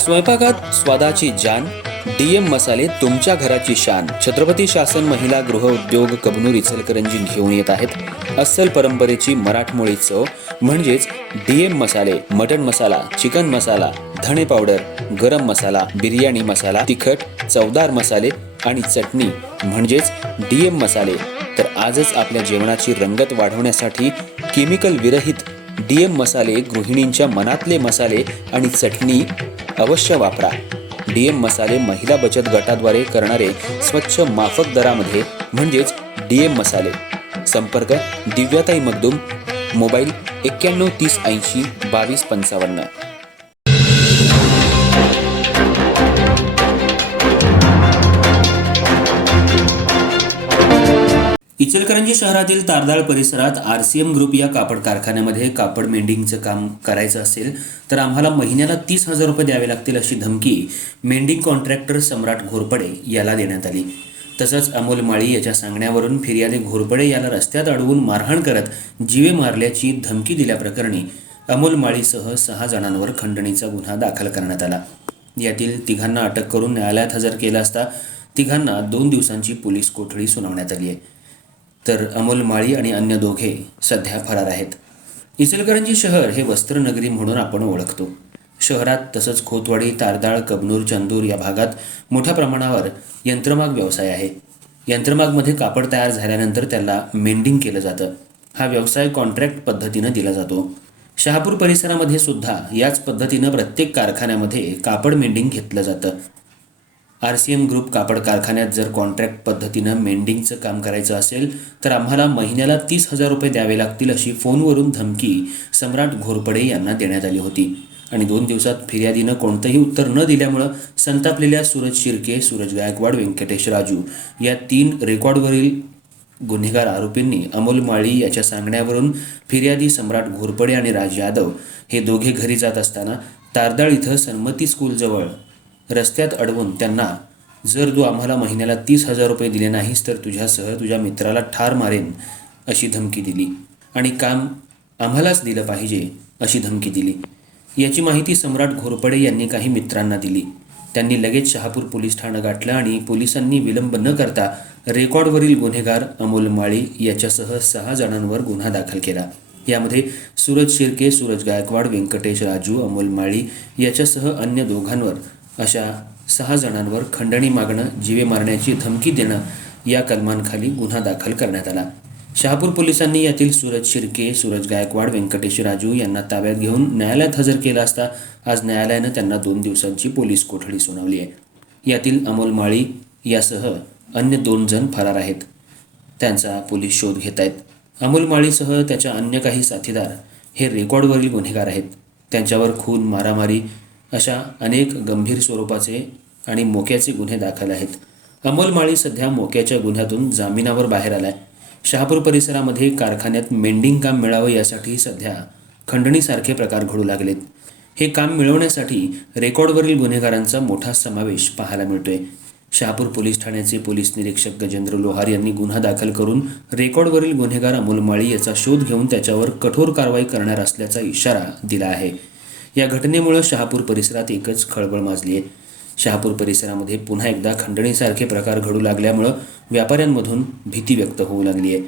स्वयंपाकात स्वादाची जान, डीएम मसाले तुमच्या घराची शान. छत्रपती शासन महिला गृह उद्योग कबनूर इचलकरंजी घेऊन येत आहेत अस्सल परंपरेची मराठमोळी चव म्हणजेच डीएम मसाले. मटन मसाला, चिकन मसाला, धणे पावडर, गरम मसाला, बिर्याणी मसाला, तिखट चवदार मसाले आणि चटणी म्हणजेच डीएम मसाले. तर आजच आपल्या जेवणाची रंगत वाढवण्यासाठी केमिकल विरहित डीएम मसाले, गृहिणींच्या मनातले मसाले आणि चटणी अवश्य वापरा. डीएम मसाले महिला बचत गटाद्वारे करणारे स्वच्छ माफक दरामध्ये म्हणजेच डीएम मसाले. संपर्क दिव्याताई मगदूम, मोबाईल 91 30 80 22 55. इचलकरंजी शहरातील तारदाळ परिसरात आरसीएम ग्रुप या कापड कारखान्यामध्ये कापड मेंडिंगचं काम करायचं असेल तर आम्हाला महिन्याला 30,000 रुपये द्यावे लागतील अशी धमकी मेंडिंग कॉन्ट्रॅक्टर सम्राट घोरपडे याला देण्यात आली. तसंच अमोल माळी याच्या सांगण्यावरून फिर्यादी घोरपडे याला रस्त्यात अडवून मारहाण करत जीवे मारल्याची धमकी दिल्याप्रकरणी अमोल माळीसह 6 जणांवर खंडणीचा गुन्हा दाखल करण्यात आला. यातील तिघांना अटक करून न्यायालयात हजर केलं असता तिघांना 2 दिवसांची पोलीस कोठडी सुनावण्यात आली आहे. तर अमोल माळी आणि अन्य दोघे सध्या फरार आहेत. इचलकरंजी शहर हे वस्त्रनगरी म्हणून आपण ओळखतो. शहरात तसंच खोतवाडी, तारदाळ, कबनूर, चंदूर या भागात मोठ्या प्रमाणावर यंत्रमाग व्यवसाय आहे. यंत्रमागमध्ये कापड तयार झाल्यानंतर त्याला मेंडिंग केलं जातं. हा व्यवसाय कॉन्ट्रॅक्ट पद्धतीनं दिला जातो. शहापूर परिसरामध्ये सुद्धा याच पद्धतीनं प्रत्येक कारखान्यामध्ये कापड मेंडिंग घेतलं जातं. आरसीएम ग्रुप कापड कारखान्यात जर कॉन्ट्रॅक्ट पद्धतीनं मेंडिंगचं काम करायचं असेल तर आम्हाला महिन्याला 30,000 रुपये द्यावे लागतील अशी फोनवरून धमकी सम्राट घोरपडे यांना देण्यात आली होती. आणि 2 दिवसात फिर्यादीनं कोणतंही उत्तर न दिल्यामुळं संतापलेल्या सूरज शिर्के, सूरज गायकवाड, व्यंकटेश राजू या 3 रेकॉर्डवरील गुन्हेगार आरोपींनी अमोल माळी याच्या सांगण्यावरून फिर्यादी सम्राट घोरपडे आणि राज यादव हे दोघे घरी जात असताना तारदाळ इथं सन्मती स्कूलजवळ रस्त्यात अडवून त्यांना जर तू आम्हाला महिन्याला 30,000 रुपये दिले नाहीस तर तुझ्यासह तुझ्या मित्राला ठार मारेन अशी धमकी दिली आणि काम आम्हालाच दिलं पाहिजे अशी धमकी दिली. याची माहिती सम्राट घोरपडे यांनी काही मित्रांना दिली. त्यांनी लगेच शहापूर पोलीस ठाणं गाठलं आणि पोलिसांनी विलंब न करता रेकॉर्डवरील गुन्हेगार अमोल माळी याच्यासह 6 जणांवर गुन्हा दाखल केला. यामध्ये सूरज शिर्के, सूरज गायकवाड, व्यंकटेश राजू, अमोल माळी याच्यासह अन्य दोघांवर अशा 6 जणांवर खंडणी मागणं, जीवे मारण्याची धमकी देणं या कलमांखाली गुन्हा दाखल करण्यात आला. शहापूर पोलिसांनी यातील सूरज शिर्के, सूरज गायकवाड, व्यंकटेश राजू यांना ताब्यात घेऊन न्यायालयात हजर केलं असता आज न्यायालयानं त्यांना 2 दिवसांची पोलीस कोठडी सुनावली आहे. यातील अमोल माळी यासह अन्य 2 जण फरार आहेत. त्यांचा पोलीस शोध घेत आहेत. अमोल माळीसह त्याच्या अन्य काही साथीदार हे रेकॉर्डवरील गुन्हेगार आहेत. त्यांच्यावर खून, मारामारी अशा अनेक गंभीर स्वरूपाचे आणि मोक्याचे गुन्हे दाखल आहेत. अमोल माळी सध्या मोक्याच्या गुन्ह्यातून जामिनावर बाहेर आलाय. शहापूर परिसरामध्ये कारखान्यात मेंडिंग काम मिळावं यासाठी सध्या खंडणीसारखे प्रकार घडू लागलेत. हे काम मिळवण्यासाठी रेकॉर्डवरील गुन्हेगारांचा मोठा समावेश पाहायला मिळतोय. शहापूर पोलीस ठाण्याचे पोलीस निरीक्षक गजेंद्र लोहार यांनी गुन्हा दाखल करून रेकॉर्डवरील गुन्हेगार अमोल माळी याचा शोध घेऊन त्याच्यावर कठोर कारवाई करणार असल्याचा इशारा दिला आहे. या घटनेमुळे शहापूर परिसरात एकच खळबळ माजली आहे. शहापूर परिसरामध्ये पुन्हा एकदा खंडणीसारखे प्रकार घडू लागल्यामुळं व्यापाऱ्यांमधून भीती व्यक्त होऊ लागली आहे.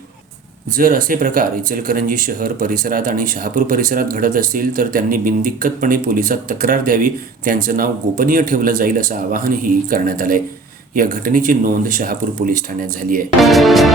जर असे प्रकार इचलकरंजी शहर परिसरात आणि शहापूर परिसरात घडत असतील तर त्यांनी बिनदिक्कतपणे पोलिसात तक्रार द्यावी, त्यांचं नाव गोपनीय ठेवलं जाईल असं आवाहनही करण्यात आलंय. या घटनेची नोंद शहापूर पोलीस ठाण्यात झाली आहे.